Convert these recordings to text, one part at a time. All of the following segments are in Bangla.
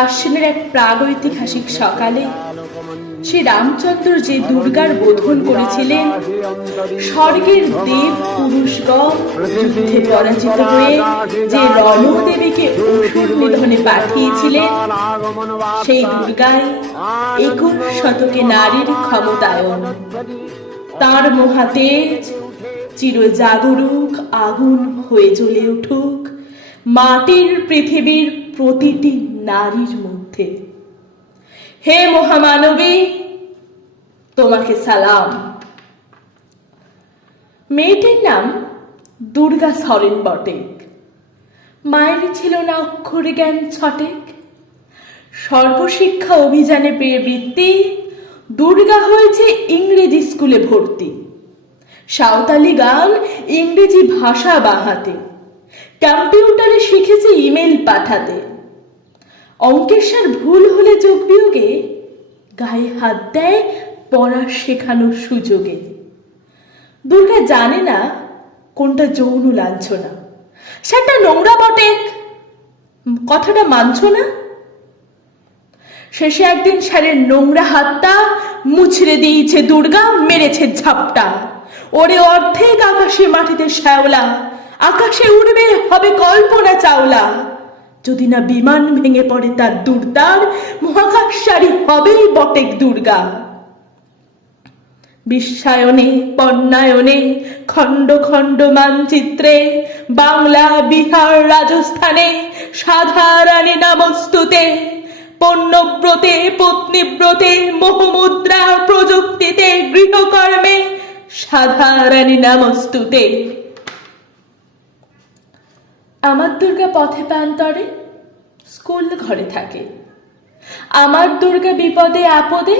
আশ্বিনের এক প্রাগৈতিহাসিক সকালে শ্রী রামচন্দ্র যে দুর্গার বোধন করেছিলেন, স্বর্গের দেব পুরুষগণ যুদ্ধে পরাজিত হয়ে যে রণদেবীকে অসুর নিধনে পাঠিয়েছিলেন, সেই দুর্গাই 21 শতকে নারীর ক্ষমতায়ন। তার মহাতেজ চিরজাগরুক আগুন হয়ে জ্বলে উঠুক মাটির পৃথিবীর প্রতিটি নারীর মধ্যে। হে মহামানবী, তোমাকে সালাম। মেয়েটির নাম দুর্গা সরেন বটেক। মায়ের ছিল না অক্ষর জ্ঞান ছটেক। সর্বশিক্ষা অভিযানে পেয়ে বৃত্তি, দুর্গা হয়েছে ইংরেজি স্কুলে ভর্তি। সাঁওতালি গান, ইংরেজি ভাষা বাহাতে, কম্পিউটারে শিখেছে ইমেল পাঠাতে। অঙ্কেশ্বর ভুল হলে যোগ বিয়োগে গায়ে হাত দেয় পড়া শেখানোর সুযোগে। দুর্গা জানে না কোনটা যৌন লাঞ্ছনা, সেটা নোংরা বটে, কথাটা মানছ না? শেষে একদিন স্যারের নোংরা হাতটা মুছড়ে দিয়েছে দুর্গা, মেরেছে ঝাপটা। ওরে অর্ধেক আকাশে মাটিতে শ্যাওলা, আকাশে উড়বে হবে কল্পনা চাওলা। যদি না বিমান ভেঙে পড়ে তার দুর্দার, মহাকাশচারী হবেই বটেক দুর্গা। বিশ্বায়নে বন্যায়নে খণ্ড খণ্ড মানচিত্রে, বাংলা বিহার রাজস্থানে সাধারানী নামস্তুতে, পণ্যব্রতে পত্নীব্রতে মোহমুদ্রা প্রযুক্তিতে গৃহকর্মে সাধারানী নামস্তুতে। আমার দুর্গা পথে প্রান্তরে স্কুল ঘরে থাকে। আমার দুর্গা বিপদে আপদে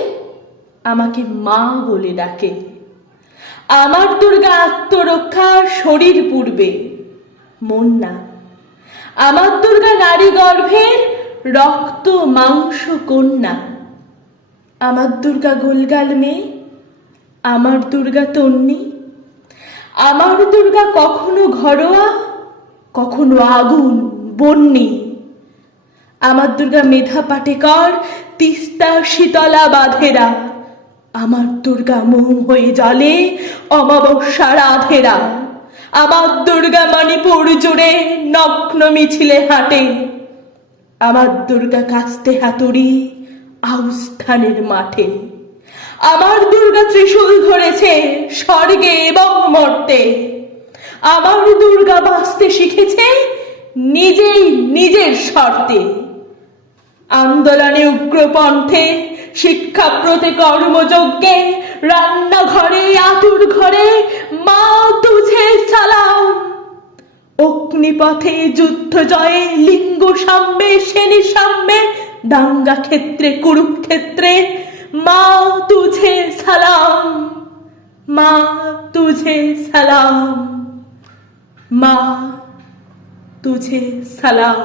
আমাকে মা বলে ডাকে। আমার দুর্গা আত্মরক্ষা শরীর পূর্বে, মন না। আমার দুর্গা নারী গর্ভের রক্ত মাংস কন্যা। আমার দুর্গা গোলগাল মেয়ে, আমার দুর্গা তন্নি। আমার দুর্গা কখনো ঘরোয়া, কখনো আগুন বন্যি। আমার দুর্গা মেধা পাটেকর, তিস্তা শীতলা বাঁধেরা। আমার দুর্গা মোম হয়ে জলে অমাবস্যা রাধেরা। আমার দুর্গা মণিপুর জুড়ে নগ্ন মিছিলে হাঁটে। আমার দুর্গা কাস্তে হাতুড়ি আউস্থানের মাঠে। আমার দুর্গা ত্রিশূল ধরেছে স্বর্গে এবং মর্তে। আমার দুর্গা বাঁচতে শিখেছে নিজেই নিজের শর্তে। আন্দোলনে উগ্রপন্থে, শিক্ষাব্রতে কর্মযজ্ঞে, রান্নাঘরে আতুর ঘরে মা তুঝে সালাম। অগ্নিপথে যুদ্ধ জয়ে লিঙ্গ সাম্যে শ্রেণী সাম্যে, দাঙ্গা ক্ষেত্রে কুরুক্ষেত্রে মা তুঝে সালাম। মা তুঝে সালাম, মা তুঝে সালাম।